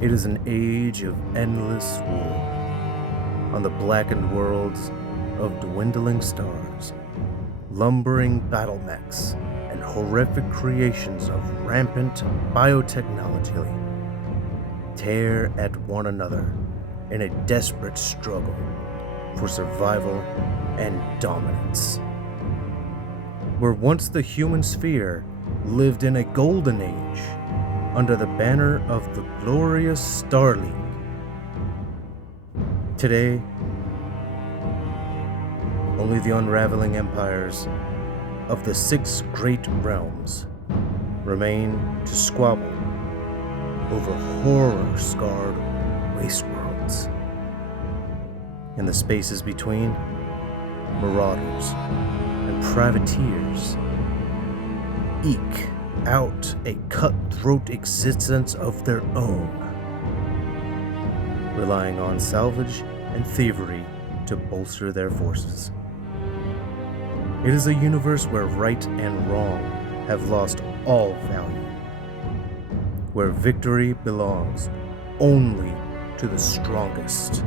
It is an age of endless war. On the blackened worlds of dwindling stars, lumbering battle mechs, and horrific creations of rampant biotechnology tear at one another in a desperate struggle for survival and dominance. Where once the human sphere lived in a golden age under the banner of the glorious Star League, today, only the unraveling empires of the 6 great realms remain to squabble over horror-scarred waste worlds. In the spaces between, marauders and privateers eke out a cutthroat existence of their own, relying on salvage and thievery to bolster their forces. It is a universe where right and wrong have lost all value, where victory belongs only to the strongest,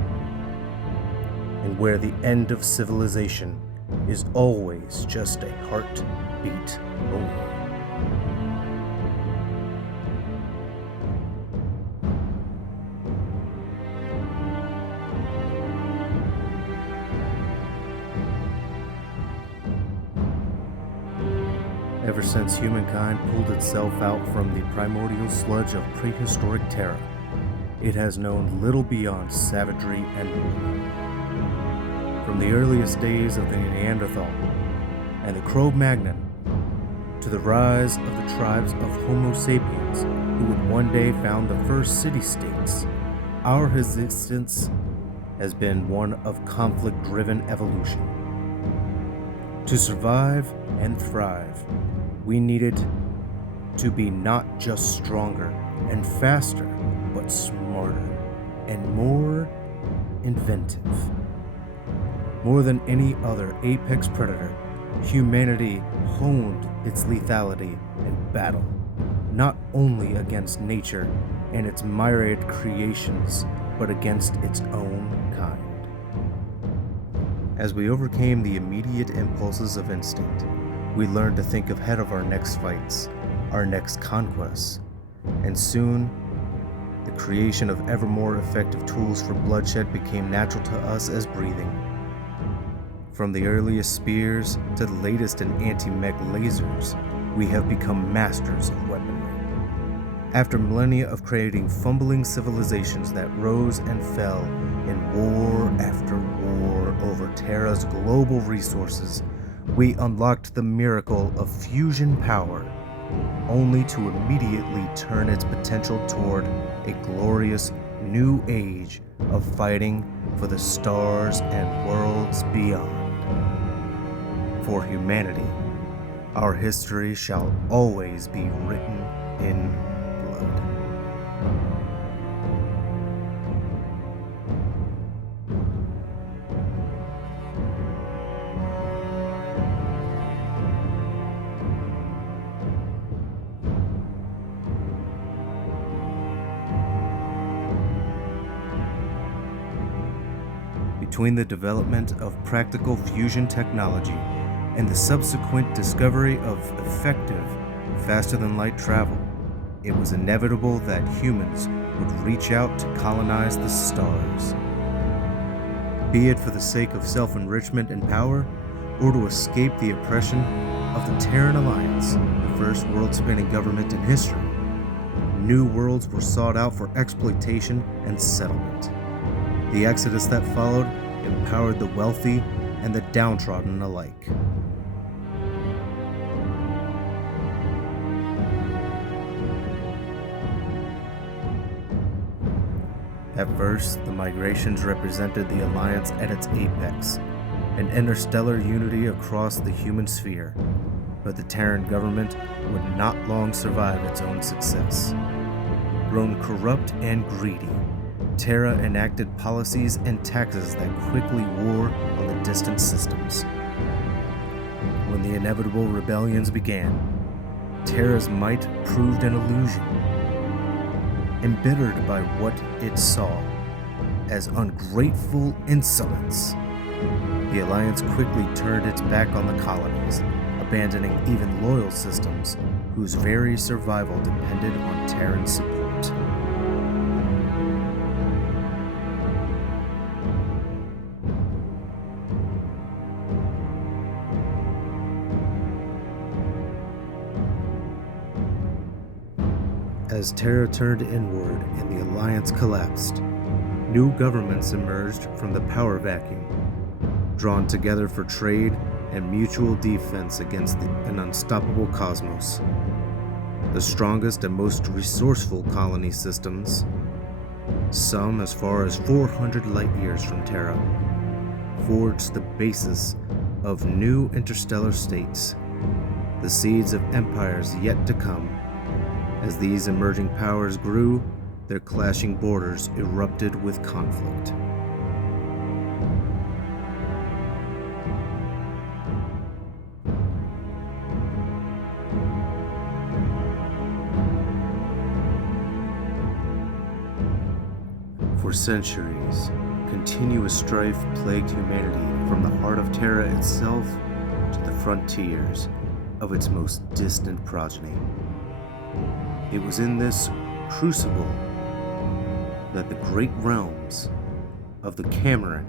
and where the end of civilization is always just a heartbeat away. Ever since humankind pulled itself out from the primordial sludge of prehistoric Terra, it has known little beyond savagery and war. From the earliest days of the Neanderthal and the Cro-Magnon to the rise of the tribes of Homo sapiens who would one day found the first city-states, our existence has been one of conflict-driven evolution. To survive and thrive, we needed to be not just stronger and faster, but smarter and more inventive. More than any other apex predator, humanity honed its lethality in battle, not only against nature and its myriad creations, but against its own kind. As we overcame the immediate impulses of instinct, we learned to think ahead of our next fights, our next conquests, and soon, the creation of ever more effective tools for bloodshed became natural to us as breathing. From the earliest spears to the latest in anti-mech lasers, we have become masters of weaponry. After millennia of creating fumbling civilizations that rose and fell in war after war over Terra's global resources, we unlocked the miracle of fusion power, only to immediately turn its potential toward a glorious new age of fighting for the stars and worlds beyond. For humanity, our history shall always be written in blood. Between the development of practical fusion technology and the subsequent discovery of effective, faster-than-light travel, it was inevitable that humans would reach out to colonize the stars. Be it for the sake of self-enrichment and power, or to escape the oppression of the Terran Alliance, the first world-spanning government in history, new worlds were sought out for exploitation and settlement. The exodus that followed empowered the wealthy and the downtrodden alike. At first, the migrations represented the Alliance at its apex, an interstellar unity across the human sphere, but the Terran government would not long survive its own success. Grown corrupt and greedy, Terra enacted policies and taxes that quickly wore on the distant systems. When the inevitable rebellions began, Terra's might proved an illusion. embittered by what it saw as ungrateful insolence. The Alliance quickly turned its back on the colonies, abandoning even loyal systems whose very survival depended on Terran support. As Terra turned inward and the Alliance collapsed, new governments emerged from the power vacuum, drawn together for trade and mutual defense against an unstoppable cosmos. The strongest and most resourceful colony systems, some as far as 400 light-years from Terra, forged the basis of new interstellar states, the seeds of empires yet to come. As these emerging powers grew, their clashing borders erupted with conflict. For centuries, continuous strife plagued humanity from the heart of Terra itself to the frontiers of its most distant progeny. It was in this crucible that the great realms of the Cameron,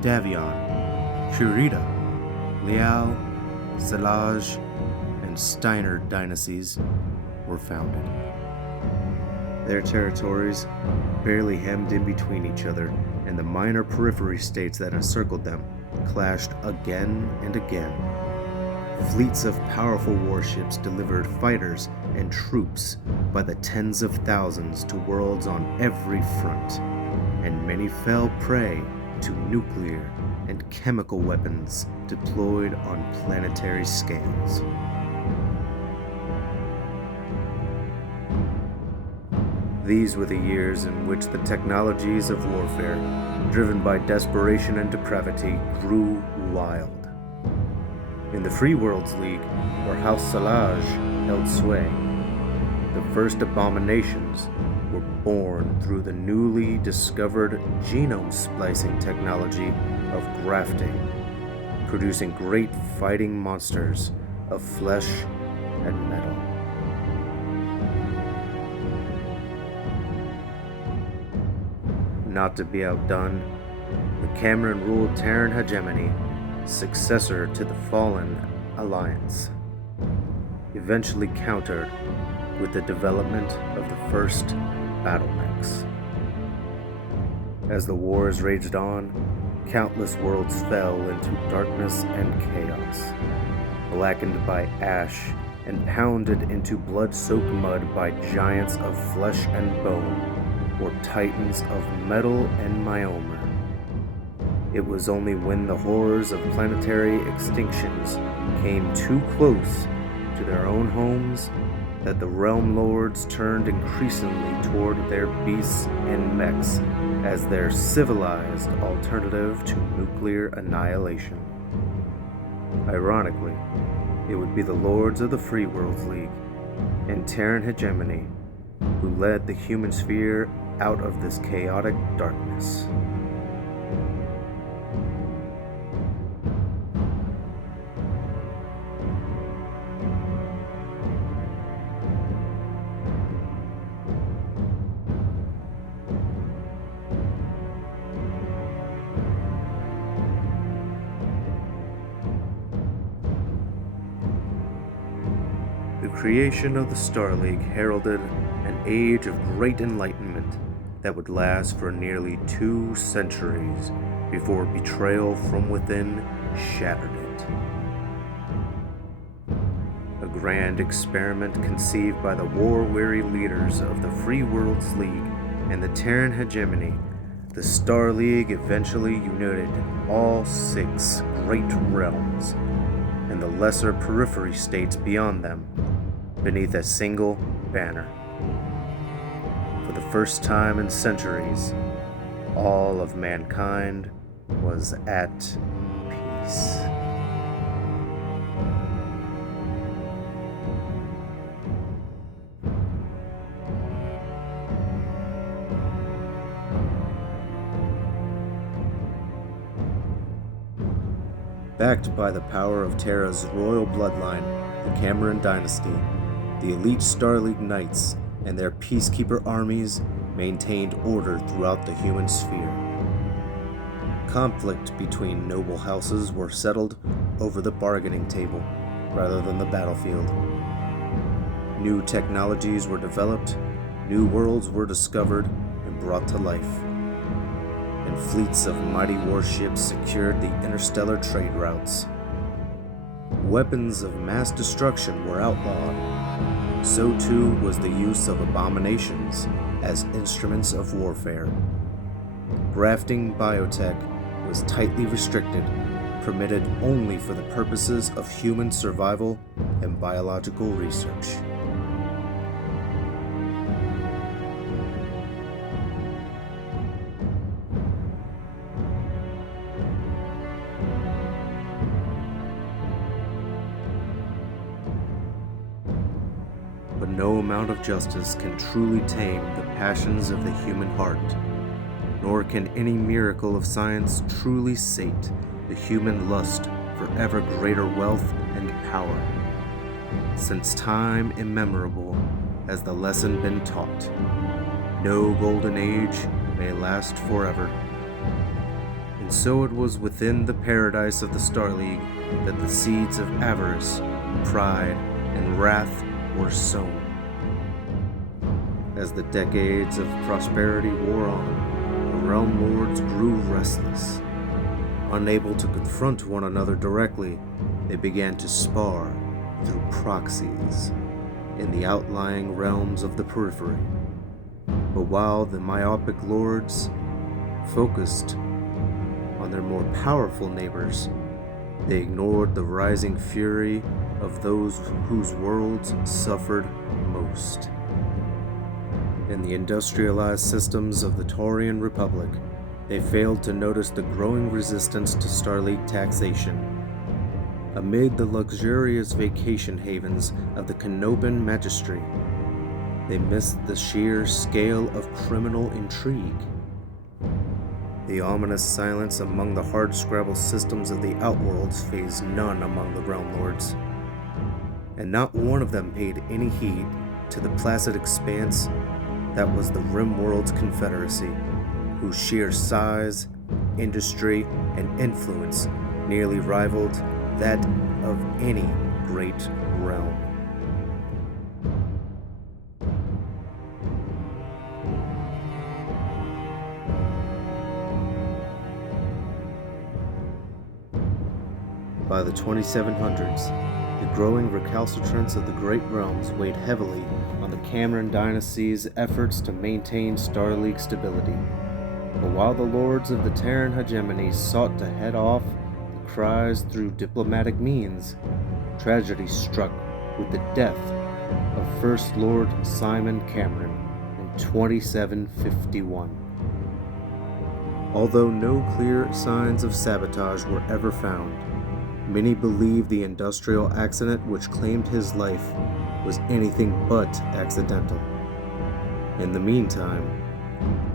Davion, Kurita, Liao, Salaj, and Steiner dynasties were founded. Their territories, barely hemmed in between each other, and the minor periphery states that encircled them, clashed again and again. Fleets of powerful warships delivered fighters and troops by the tens of thousands to worlds on every front, and many fell prey to nuclear and chemical weapons deployed on planetary scales. These were the years in which the technologies of warfare, driven by desperation and depravity, grew wild. In the Free Worlds League, where House Salaj held sway, the first abominations were born through the newly discovered genome splicing technology of grafting, producing great fighting monsters of flesh and metal. Not to be outdone, the Cameron-ruled Terran hegemony, successor to the fallen Alliance, eventually countered with the development of the first battle mechs. As the wars raged on, countless worlds fell into darkness and chaos, blackened by ash and pounded into blood-soaked mud by giants of flesh and bone, or titans of metal and myomer. It was only when the horrors of planetary extinctions came too close to their own homes that the realm lords turned increasingly toward their beasts and mechs as their civilized alternative to nuclear annihilation. Ironically, it would be the lords of the Free Worlds League and Terran hegemony who led the human sphere out of this chaotic darkness. The creation of the Star League heralded an age of great enlightenment that would last for nearly 2 centuries before betrayal from within shattered it. A grand experiment conceived by the war-weary leaders of the Free Worlds League and the Terran hegemony, the Star League eventually united all 6 great realms and the lesser periphery states beyond them beneath a single banner. For the first time in centuries, all of mankind was at peace. Backed by the power of Terra's royal bloodline, the Cameron dynasty, the elite Star League Knights and their peacekeeper armies maintained order throughout the human sphere. Conflict between noble houses were settled over the bargaining table rather than the battlefield. New technologies were developed, new worlds were discovered and brought to life, and fleets of mighty warships secured the interstellar trade routes. Weapons of mass destruction were outlawed. So too was the use of abominations as instruments of warfare. Grafting biotech was tightly restricted, permitted only for the purposes of human survival and biological research. But no amount of justice can truly tame the passions of the human heart, nor can any miracle of science truly sate the human lust for ever greater wealth and power. Since time immemorable has the lesson been taught, no golden age may last forever. And so it was within the paradise of the Star League that the seeds of avarice, pride, and wrath were sown. As the decades of prosperity wore on, the realm lords grew restless. Unable to confront one another directly, they began to spar through proxies in the outlying realms of the periphery. But while the myopic lords focused on their more powerful neighbors, they ignored the rising fury of those whose worlds suffered most. In the industrialized systems of the Taurian Republic, they failed to notice the growing resistance to Star League taxation. Amid the luxurious vacation havens of the Canopan Magistry, they missed the sheer scale of criminal intrigue. The ominous silence among the hardscrabble systems of the Outworlds fazed none among the Realm Lords, and not one of them paid any heed to the placid expanse that was the Rimworld's Confederacy, whose sheer size, industry, and influence nearly rivaled that of any great realm. By the 2700s, the growing recalcitrance of the Great Realms weighed heavily on the Cameron dynasty's efforts to maintain Star League stability. But while the lords of the Terran hegemony sought to head off the cries through diplomatic means, tragedy struck with the death of First Lord Simon Cameron in 2751. Although no clear signs of sabotage were ever found, many believe the industrial accident which claimed his life was anything but accidental. In the meantime,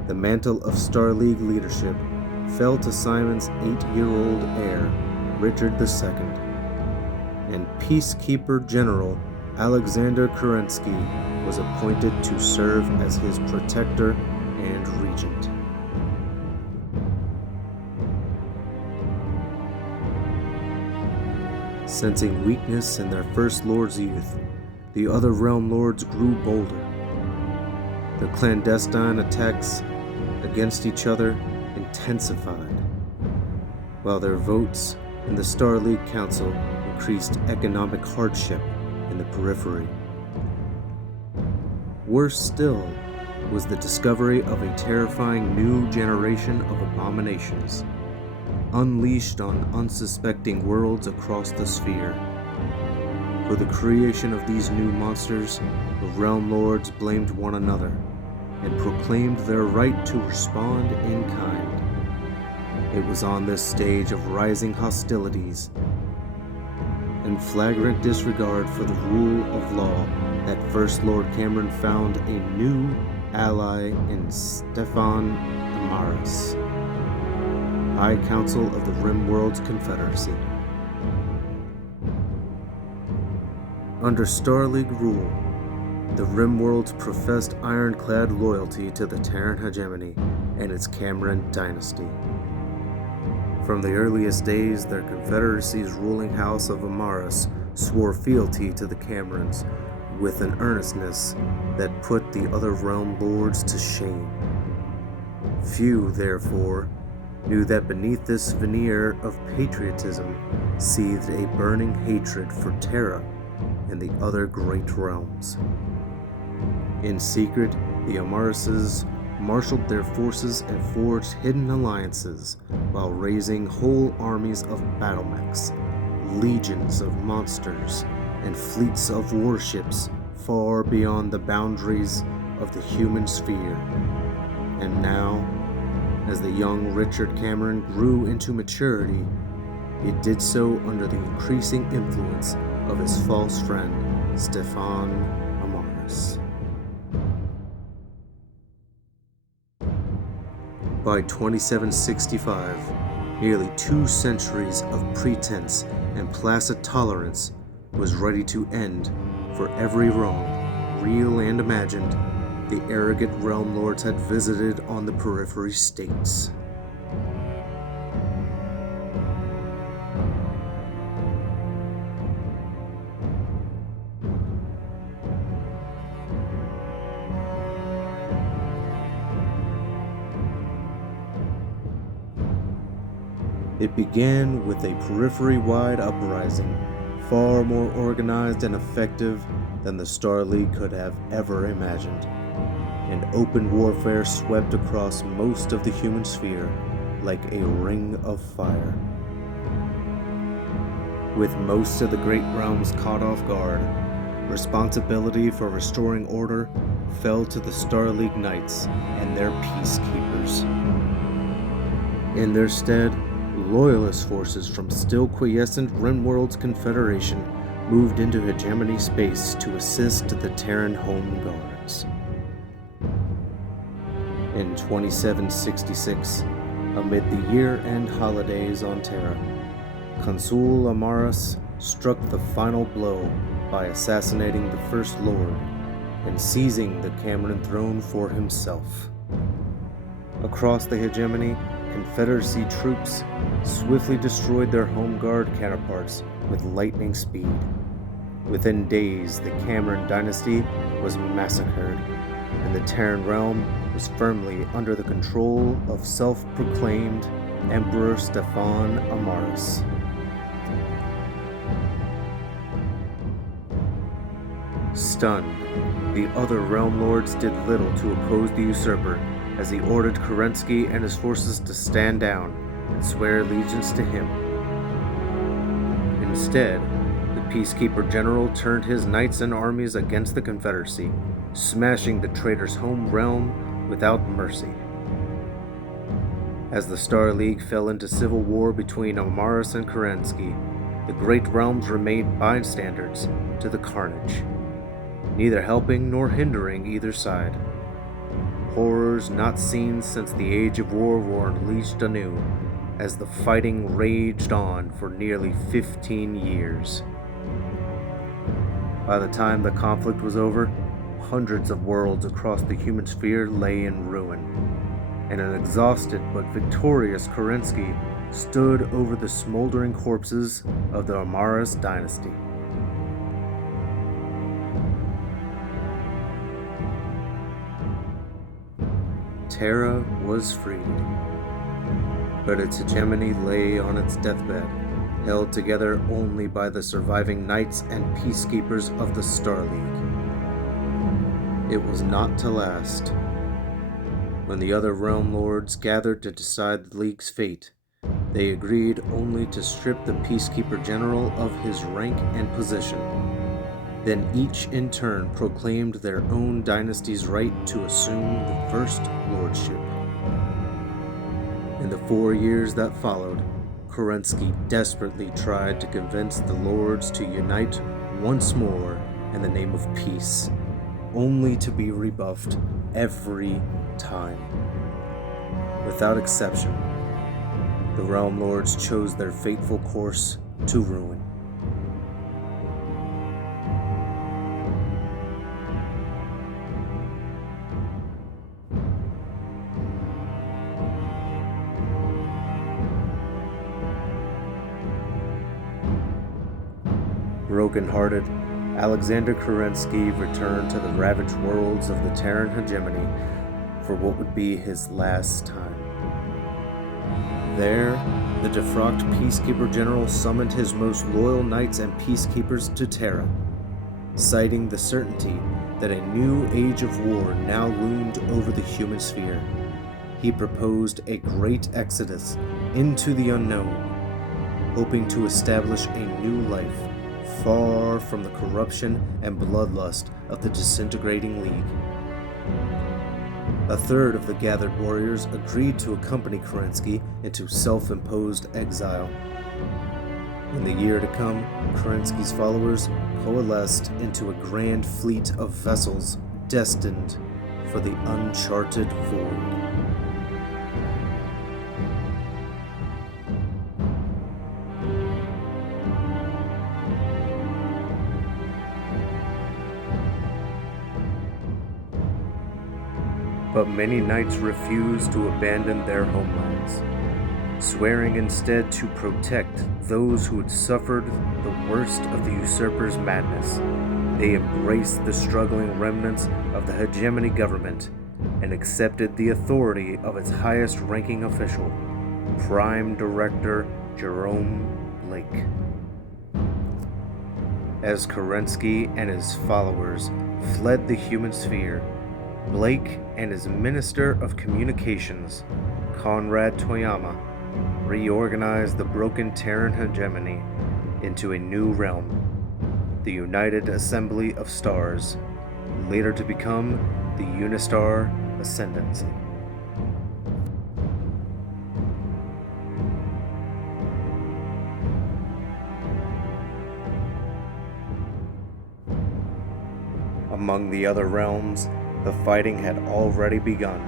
the mantle of Star League leadership fell to Simon's 8-year-old heir, Richard II, and Peacekeeper General Alexander Kerensky was appointed to serve as his protector and regent. Sensing weakness in their First Lord's youth, the other Realm Lords grew bolder. Their clandestine attacks against each other intensified, while their votes in the Star League Council increased economic hardship in the periphery. Worse still was the discovery of a terrifying new generation of abominations, unleashed on unsuspecting worlds across the sphere. For the creation of these new monsters, the Realm Lords blamed one another and proclaimed their right to respond in kind. It was on this stage of rising hostilities and flagrant disregard for the rule of law that First Lord Cameron found a new ally in Stefan Amaris, High Council of the Rimworld's Confederacy. Under Star League rule, the Rimworlds professed ironclad loyalty to the Terran hegemony and its Cameron dynasty. From the earliest days, their confederacy's ruling house of Amaris swore fealty to the Camerons with an earnestness that put the other realm lords to shame. Few, therefore, knew that beneath this veneer of patriotism seethed a burning hatred for Terra and the other great realms. In secret, the Amarises marshaled their forces and forged hidden alliances while raising whole armies of battle mechs, legions of monsters, and fleets of warships far beyond the boundaries of the human sphere. And now, as the young Richard Cameron grew into maturity, it did so under the increasing influence of his false friend, Stefan Amaris. By 2765, nearly 2 centuries of pretense and placid tolerance was ready to end for every wrong, real and imagined, the arrogant realm lords had visited on the periphery states. It began with a periphery-wide uprising, far more organized and effective than the Star League could have ever imagined, and open warfare swept across most of the human sphere like a ring of fire. With most of the great realms caught off guard, responsibility for restoring order fell to the Star League Knights and their peacekeepers. In their stead, loyalist forces from still quiescent Rimworld's Confederation moved into hegemony space to assist the Terran Home Guards. In 2766, amid the year-end holidays on Terra, Consul Amaris struck the final blow by assassinating the First Lord and seizing the Cameron throne for himself. Across the hegemony, Confederacy troops swiftly destroyed their home guard counterparts with lightning speed. Within days, the Cameron dynasty was massacred, and the Terran realm was firmly under the control of self-proclaimed Emperor Stefan Amaris. Stunned, the other realm lords did little to oppose the usurper, as he ordered Kerensky and his forces to stand down and swear allegiance to him. Instead, the Peacekeeper General turned his knights and armies against the Confederacy, smashing the traitor's home realm without mercy. As the Star League fell into civil war between Amaris and Kerensky, the great realms remained bystanders to the carnage, neither helping nor hindering either side. Horrors not seen since the Age of War were unleashed anew, as the fighting raged on for nearly 15 years. By the time the conflict was over, hundreds of worlds across the human sphere lay in ruin, and an exhausted but victorious Kerensky stood over the smoldering corpses of the Amaris dynasty. Terra was freed, but its hegemony lay on its deathbed, held together only by the surviving knights and peacekeepers of the Star League. It was not to last. When the other realm lords gathered to decide the League's fate, they agreed only to strip the Peacekeeper General of his rank and position. Then each in turn proclaimed their own dynasty's right to assume the First Lordship. In the 4 years that followed, Kerensky desperately tried to convince the lords to unite once more in the name of peace, only to be rebuffed every time. Without exception, the realm lords chose their fateful course to ruin. Broken-hearted, Alexander Kerensky returned to the ravaged worlds of the Terran hegemony for what would be his last time. There, the defrocked Peacekeeper General summoned his most loyal knights and peacekeepers to Terra, citing the certainty that a new age of war now loomed over the human sphere. He proposed a great exodus into the unknown, hoping to establish a new life far from the corruption and bloodlust of the disintegrating League. A third of the gathered warriors agreed to accompany Kerensky into self-imposed exile. In the year to come, Kerensky's followers coalesced into a grand fleet of vessels destined for the uncharted void. But many knights refused to abandon their homelands, swearing instead to protect those who had suffered the worst of the usurper's madness. They embraced the struggling remnants of the hegemony government and accepted the authority of its highest-ranking official, Prime Director Jerome Blake. As Kerensky and his followers fled the human sphere, Blake and his Minister of Communications, Konrad Toyama, reorganized the broken Terran hegemony into a new realm, the United Assembly of Stars, later to become the Unistar Ascendancy. Among the other realms, the fighting had already begun.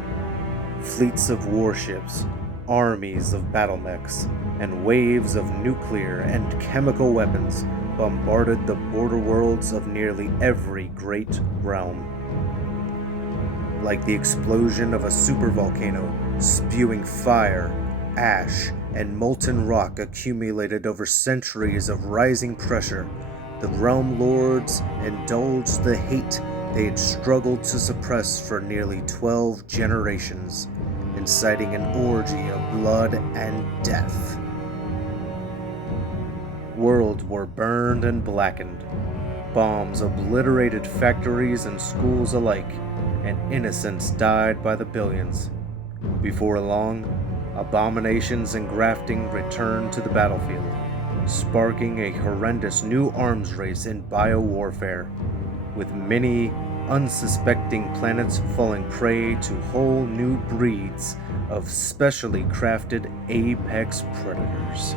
Fleets of warships, armies of battle mechs, and waves of nuclear and chemical weapons bombarded the border worlds of nearly every great realm. Like the explosion of a supervolcano spewing fire, ash, and molten rock accumulated over centuries of rising pressure, the realm lords indulged the hate they had struggled to suppress for nearly 12 generations, inciting an orgy of blood and death. Worlds were burned and blackened, bombs obliterated factories and schools alike, and innocents died by the billions. Before long, abominations and grafting returned to the battlefield, sparking a horrendous new arms race in biowarfare, with many unsuspecting planets falling prey to whole new breeds of specially crafted apex predators.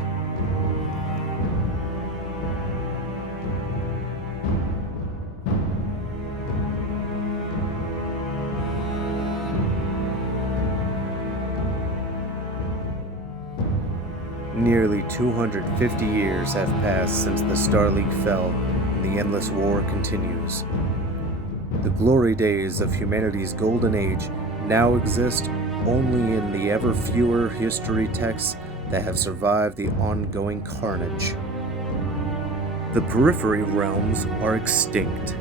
Nearly 250 years have passed since the Star League fell, and the endless war continues. The glory days of humanity's golden age now exist only in the ever fewer history texts that have survived the ongoing carnage. The periphery realms are extinct.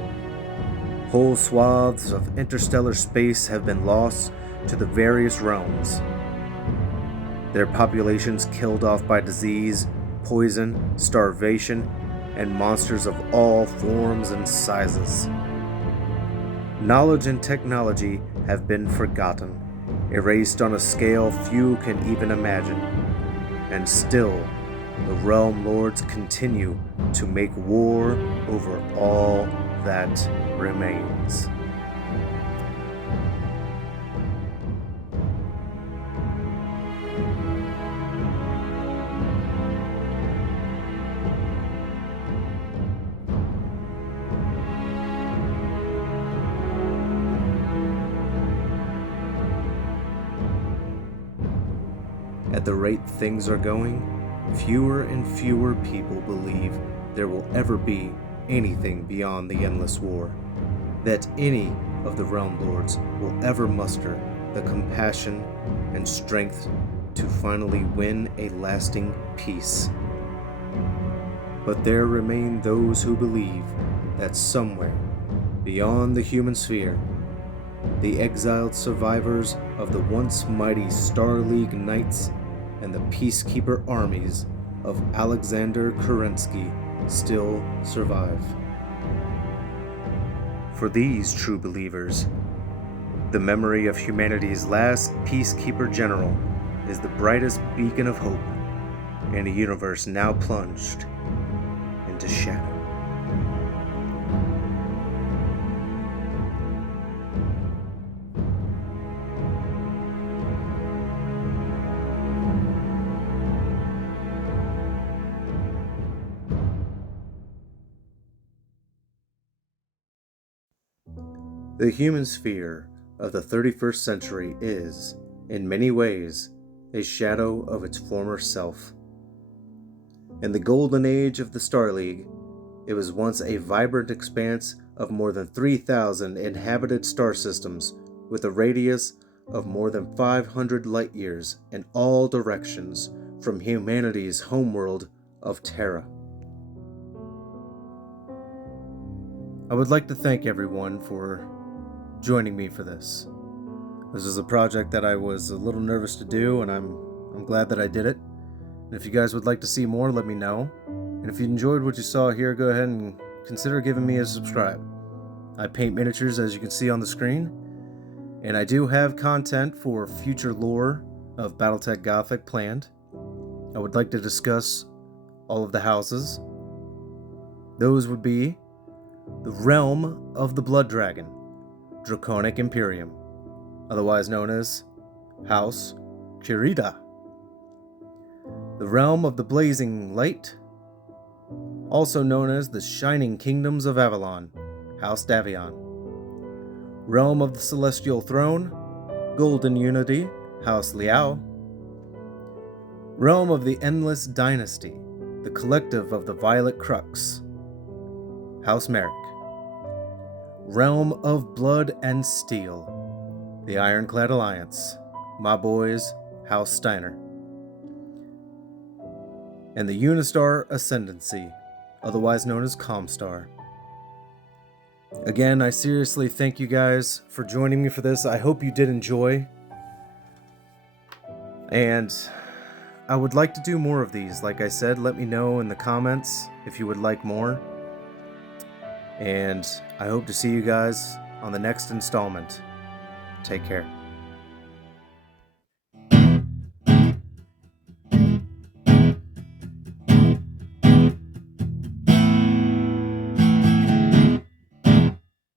Whole swaths of interstellar space have been lost to the various realms, their populations killed off by disease, poison, starvation, and monsters of all forms and sizes. Knowledge and technology have been forgotten, erased on a scale few can even imagine. And still, the realm lords continue to make war over all that remains. At the rate things are going, fewer and fewer people believe there will ever be anything beyond the endless war, that any of the realm lords will ever muster the compassion and strength to finally win a lasting peace. But there remain those who believe that somewhere, beyond the human sphere, the exiled survivors of the once mighty Star League Knights and the peacekeeper armies of Alexander Kerensky still survive. For these true believers, the memory of humanity's last peacekeeper general is the brightest beacon of hope in a universe now plunged into shadow. The human sphere of the 31st century is, in many ways, a shadow of its former self. In the golden age of the Star League, it was once a vibrant expanse of more than 3,000 inhabited star systems with a radius of more than 500 light years in all directions from humanity's homeworld of Terra. I would like to thank everyone for joining me for this. This is a project that I was a little nervous to do, and I'm glad that I did it. And if you guys would like to see more, let me know. And if you enjoyed what you saw here, go ahead and consider giving me a subscribe. I paint miniatures, as you can see on the screen, and I do have content for future lore of BattleTech Gothic planned. I would like to discuss all of the houses. Those would be the Realm of the Blood Dragon, Draconic Imperium, otherwise known as House Kirida. The Realm of the Blazing Light, also known as the Shining Kingdoms of Avalon, House Davion. Realm of the Celestial Throne, Golden Unity, House Liao. Realm of the Endless Dynasty, the Collective of the Violet Crux, House Merrick. Realm of Blood and Steel, the Ironclad Alliance, my boys, House Steiner. And the Unistar Ascendancy, otherwise known as Comstar. Again, I seriously thank you guys for joining me for this. I hope you did enjoy. And I would like to do more of these. Like I said, let me know in the comments if you would like more. And I hope to see you guys on the next installment. Take care.